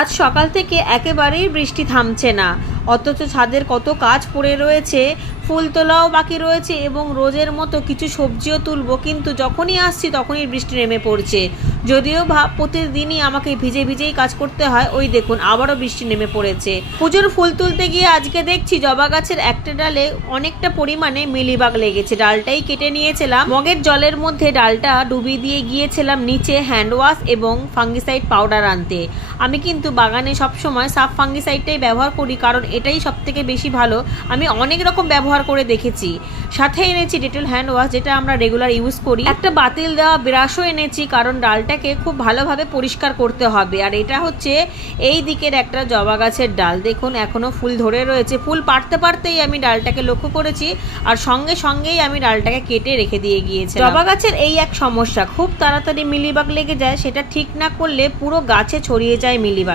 আজ সকাল থেকে একেবারেই বৃষ্টি থামছে না, অথচ ছাদের কত কাজ পড়ে রয়েছে, ফুল তোলাও বাকি রয়েছে এবং রোজের মতো কিছু সবজিও তুলবো, কিন্তু যখনই আসছি তখনই বৃষ্টি নেমে পড়ছে। যদিও প্রতিদিনই আমাকে ভিজে ভিজেই কাজ করতে হয়। ওই দেখুন আবারও বৃষ্টি নেমে পড়েছে। পুজোর ফুল তুলতে গিয়ে আজকে দেখছি জবা গাছের একটা ডালে অনেকটা পরিমাণে মিলিবাগ লেগেছে। ডালটাই কেটে নিয়েছিলাম, মগের জলের মধ্যে ডালটা ডুবিয়ে দিয়ে গিয়েছিলাম নিচে হ্যান্ড ওয়াশ এবং ফাঙ্গিসাইড পাউডার আনতে। আমি কিন্তু বাগানে সবসময় সাব ফাঙ্গিসাইডটাই ব্যবহার করি, কারণ এটাই সব থেকে বেশি ভালো। আমি অনেক রকম ব্যবহার করে দেখেছি। সাথে এনেছি ডেটল হ্যান্ড ওয়াশ, যেটা আমরা রেগুলার ইউজ করি। একটা বাতিল দেওয়া ব্রাশও এনেছি, কারণ ডালটাকে খুব ভালোভাবে পরিষ্কার করতে হবে। আর এটা হচ্ছে এই দিকের একটা জবা গাছের ডাল, দেখুন এখনো ফুল ধরে রয়েছে। ফুল পাড়তে পারতেই আমি ডালটাকে লক্ষ্য করেছি, আর সঙ্গে সঙ্গেই আমি ডালটাকে কেটে রেখে দিয়ে গিয়েছি। জবা গাছের এই এক সমস্যা, খুব তাড়াতাড়ি মিলিবাগ লেগে যায়। সেটা ঠিক না করলে পুরো গাছে ছড়িয়ে যায় মিলিবাগ।